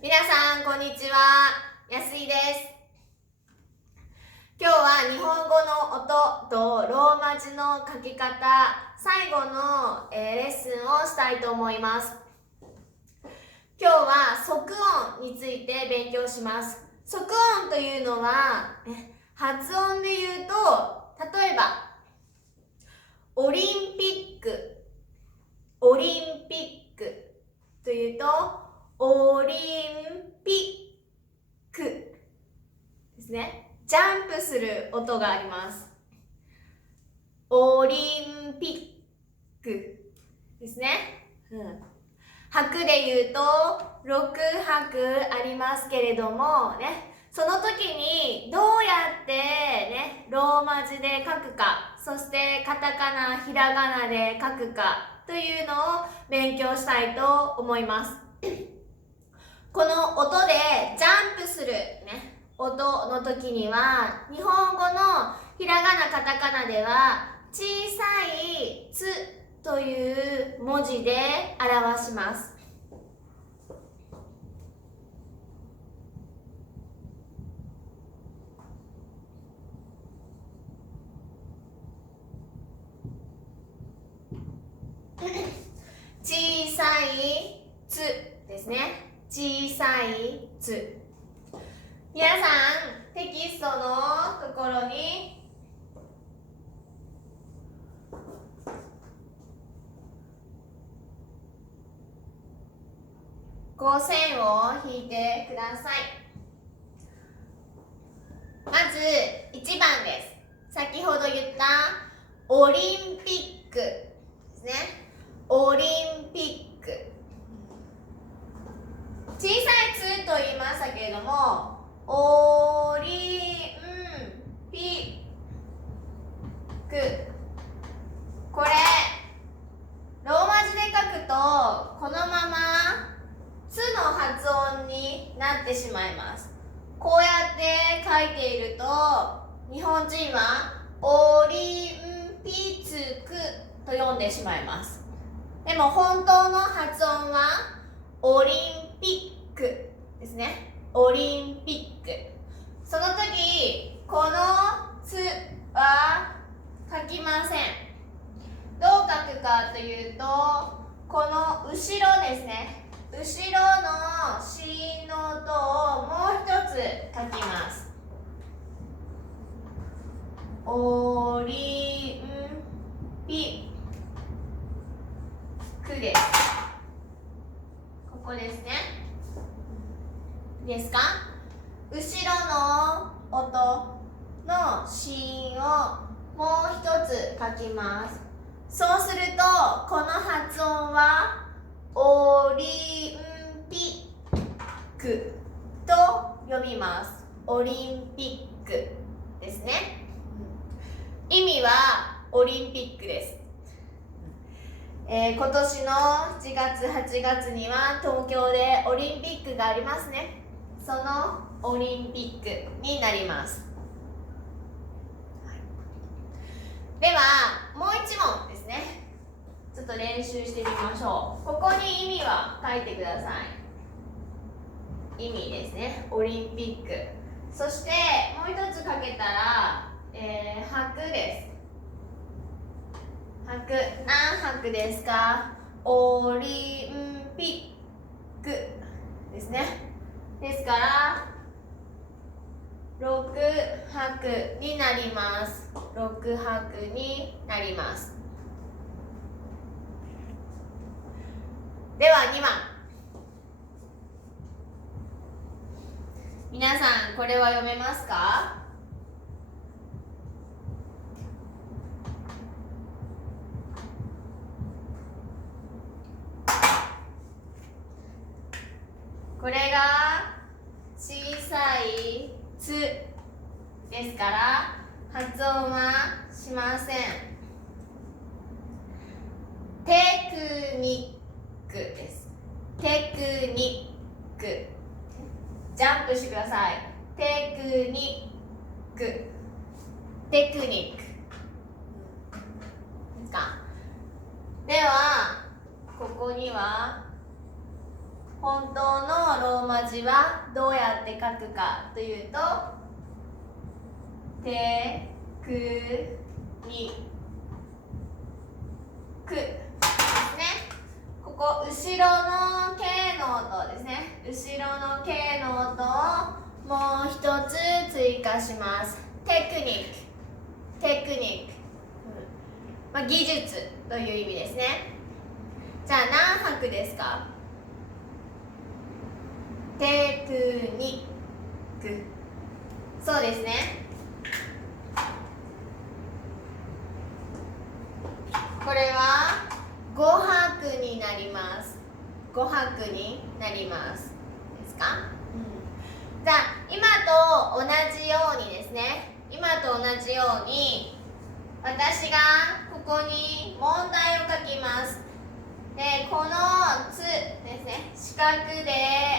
皆さんこんにちは、安井です。今日は日本語の音とローマ字の書き方、最後の、レッスンをしたいと思います。今日は即音について勉強します。即音というのは発音で言うと、例えばオリンピック、オリンピックというとオリンピックですね。ジャンプする音があります。オリンピックですね。拍で言うと6拍ありますけれどもね、その時にどうやってね、ローマ字で書くか、そしてカタカナ、ひらがなで書くかというのを勉強したいと思います。この音でジャンプするね、音の時には日本語のひらがな、カタカナでは小さいつという文字で表します。小さいつですね。小さいつ。皆さんテキストのところに線を引いてください。まず1番です。先ほど言ったオリンピックですね。オリンピック。小さいつと言いましたけれども、オリンピック。これローマ字で書くとこのままつの発音になってしまいます。こうやって書いていると日本人はオリンピックと読んでしまいます。でも本当の発音はオリンピックですね。オリンピック。その時このつは書きません。どう書くかというと、この後ろですね。後ろの C の音をもう一つ書きます。オリンピックです。ここですね。いいですか？後ろの音の子音をもう一つ書きます。そうするとこの発音はオリンピックと読みます。オリンピックですね。意味はオリンピックです。今年の7月8月には東京でオリンピックがありますね。そのオリンピックになります。ではもう一問ですね。ちょっと練習してみましょう。ここに意味は書いてください。意味ですね。オリンピック。そしてもう一つ書けたら、拍です。拍。何拍ですか？オリンピックですね。ですから6拍になります。6拍になります。では2番。皆さんこれは読めますか？これが小さいつですから発音はしません。テクニックです。テクニック。ジャンプしてください。テクニック。テクニックですか？ではここには本当当のローマ字はどうやって書くかというと、テクニックですね。ここ後ろの K の音ですね。後ろの K の音をもう一つ追加します。テクニック、テクニック、技術という意味ですね。じゃあ何拍ですか？テクニック。そうですね。これは5拍になります。5拍になります。ですか？じゃあ今と同じようにですね。今と同じように私がここに問題を書きます。で、この「つ」ですね。四角で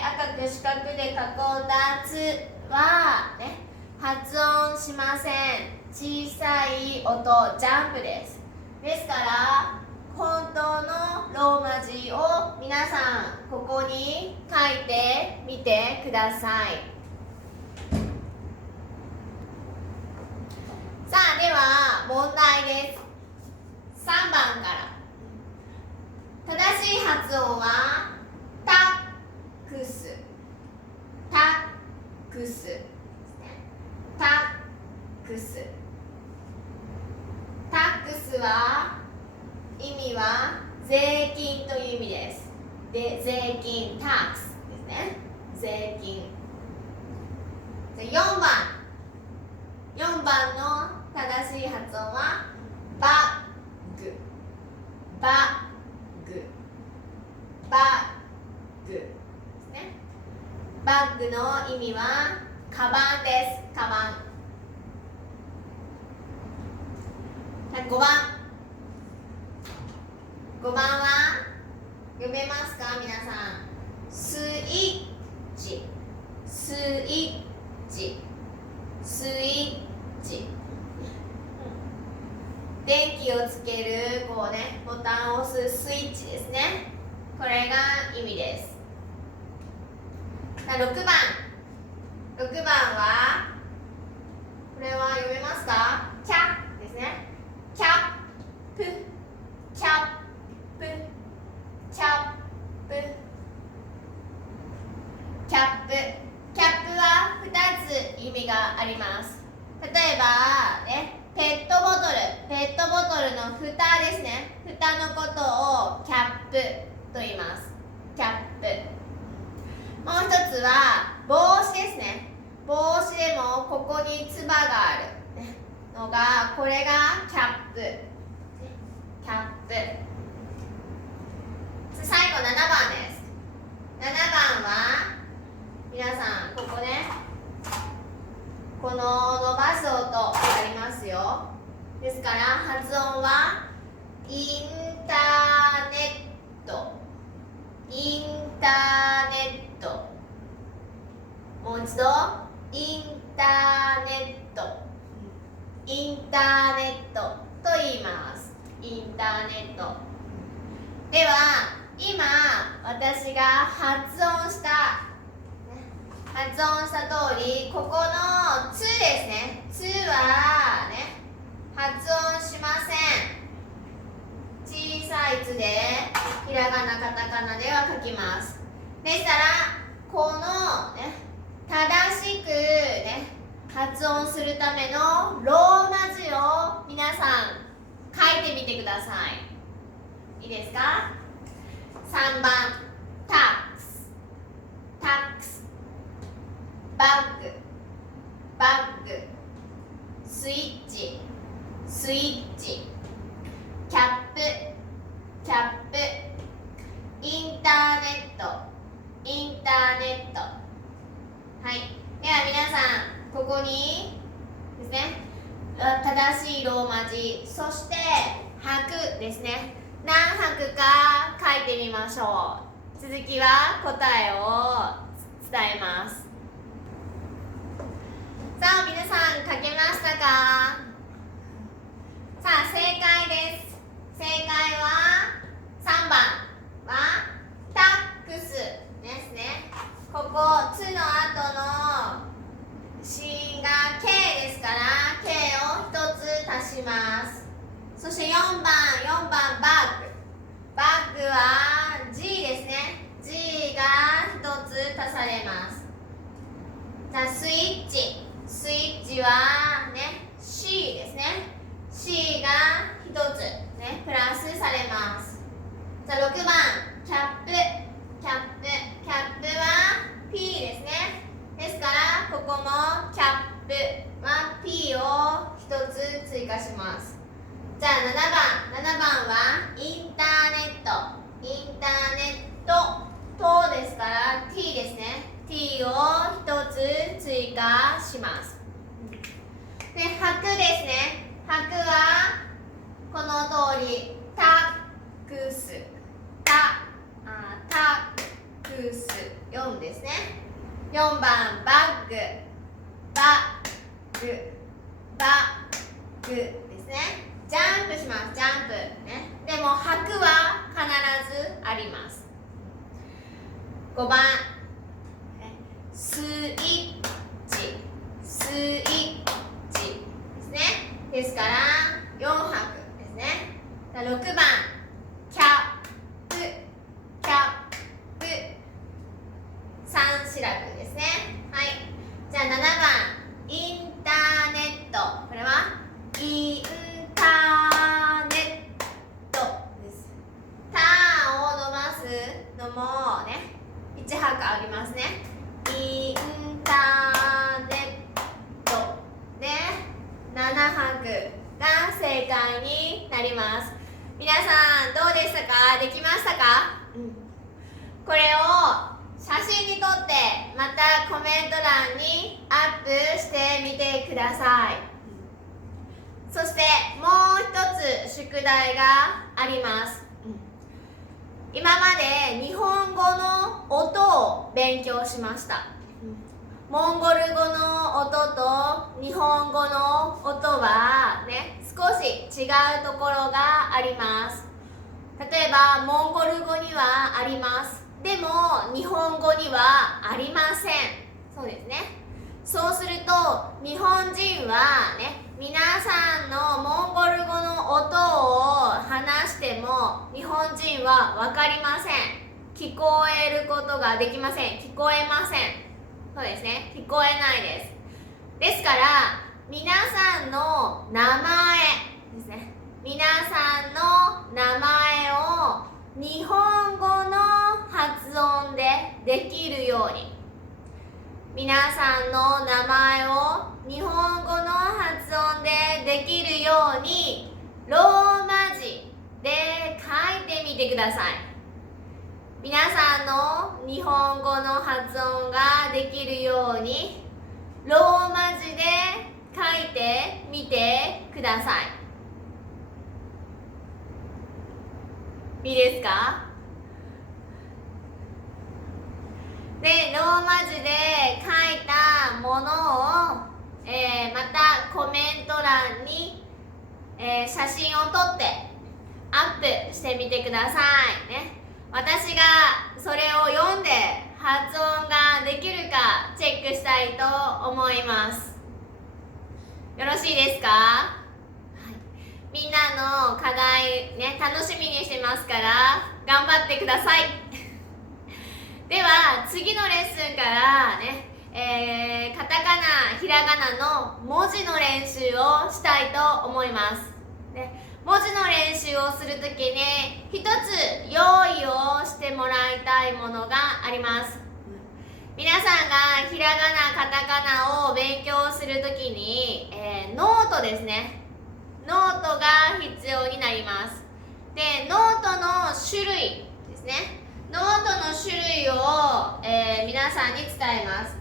赤く四角で囲んだ「つ」はね、発音しません。小さい音、ジャンプです。ですから本当のローマ字を皆さんここに書いてみてください。さあ、では問題です。3番から正しい発音はタックス、タックス、タックス。タックスは意味は税金という意味です。で、税金、タックスですね。税金。4番の正しい発音はバッグ、バッグ、バッグですね。バッグの意味はカバンです。カバン。5番は読めますか皆さん。スイッチ、スイッチ、スイッチ。電気をつけるこうね、ボタンを押すスイッチですね。これが意味です。6番はこれは読めますか？キャップですね。キャップ、キャップ、キャップ、キャップ。キャップは2つ意味があります。例えばね、ペットボトルの蓋ですね。蓋のことをキャップと言います。キャップ。もう一つは帽子ですね。帽子でもここにつばがあるのが、これがキャップ。キャップ。最後7番です。7番は皆さんここね、この伸ばす音ありますよ。ですから発音はインターネット、インターネット。もう一度インターネット、インターネットと言います。インターネット。では今私が発音した通り、ここの「つ」ですね。「つ」はね、発音しません。小さい「つ」でひらがなカタカナでは書きます。でしたらこのね、正しくね発音するためのローマ字を皆さん書いてみてください。いいですか？3番タックス、タックス。バッグ、バッグ。スイッチ、スイッチ。キャップ、キャップ。インターネット、インターネット。はい。では皆さんここにですね、正しいローマ字、そして拍ですね。何拍か書いてみましょう。続きは答えを伝えます。さあ皆さん書けましたか？さあ正解です。正解は3番はタックスですね。すの後の子が K ですから K を1つ足します。そして4番バッグ。バッグは G ですね。 G が1つ足されます。じゃあスイッチはね C ですね。 C が1つねプラスされます。じゃあ6番キャップは P ですね。ですからここもキャップは P を1つ追加します。じゃあ7番はインターネットとですから T ですね。 T を1つ追加します。で泊ですね。泊はこの通りタックス4ですね。4番バッグですね。ジャンプします。ジャンプね。でも泊は必ずあります。5番スイッチですね。ですから4泊ですね。6番キャップ3シラブですね。はい。じゃあ7番インターネット。これはインターネットです。ターを伸ばすのもね1拍ありますね。インターネットで7拍が正解になります。皆さんどうでしたか？できましたか？これを写真に撮ってまたコメント欄にアップしてみてください。そしてもう一つ宿題があります。今まで日本語の音を勉強しました。モンゴル語の音と日本語の音はね少し違うところがあります。例えばモンゴル語にはあります。でも日本語にはありません。そうですね。そうすると日本人はね皆さんのモンゴル語の音を話しても日本人は分かりません。聞こえることができません。聞こえません。そうですね。聞こえないです。ですから皆さんの名前ですね。皆さんの名前を日本語の発音でできるように、皆さんの名前を日本語の発音でできるようにローマ字で書いてみてください。皆さんの日本語の発音ができるようにローマ字で書いてみてください。いいですか？で、ローマ字で書いたものを、またコメント欄に、写真を撮ってアップしてみてくださいね。私がそれを読んで発音ができるかチェックしたいと思います。よろしいですか？みんなの課題ね楽しみにしてますから頑張ってください。では次のレッスンからね、カタカナひらがなの文字の練習をしたいと思います。ね、文字の練習をするときに一つ用意をしてもらいたいものがあります。皆さんがひらがなカタカナを勉強するときに、ノートですね。ノートが必要になります。で、ノートの種類ですね。ノートの種類を、皆さんに伝えます。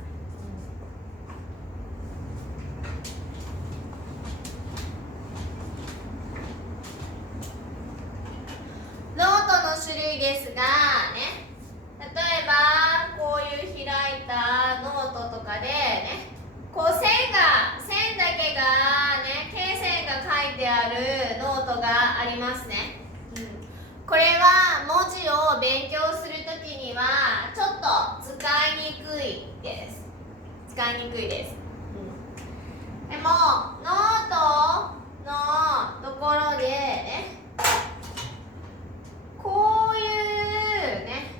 ノートの種類ですがね、例えばこういう開いたノートとかでね、こう線だけがね、罫線が書いてあるノートがありますね。これは文字を勉強するときにはちょっと使いにくいです。使いにくいです。でもノートのところでね、こういうね、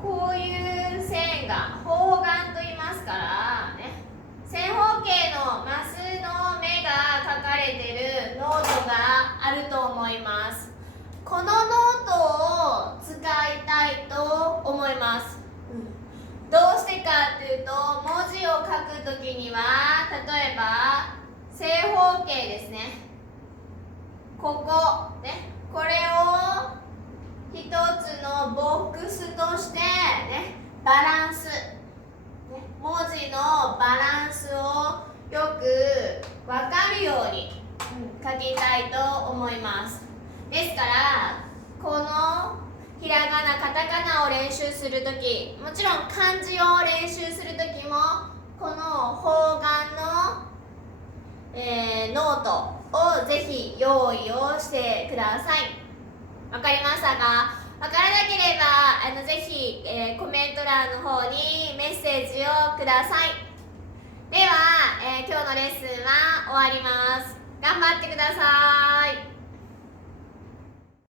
こういう線が方眼と言いますからね、正方形のマスの目が書かれているノートがあると思います。このノートを使いたいと思います。どうしてかというと、文字を書くときには、例えば正方形ですね、ここね、これを一つのボックスとしてね、バランス、文字のバランスをよく分かるように書きたいと思います。ですからこのひらがな、カタカナを練習するとき、もちろん漢字を練習するときもこの方眼の、ノートをぜひ用意をしてください。わかりましたか？わからなければぜひ、コメント欄の方にメッセージをください。では、今日のレッスンは終わります。頑張ってください。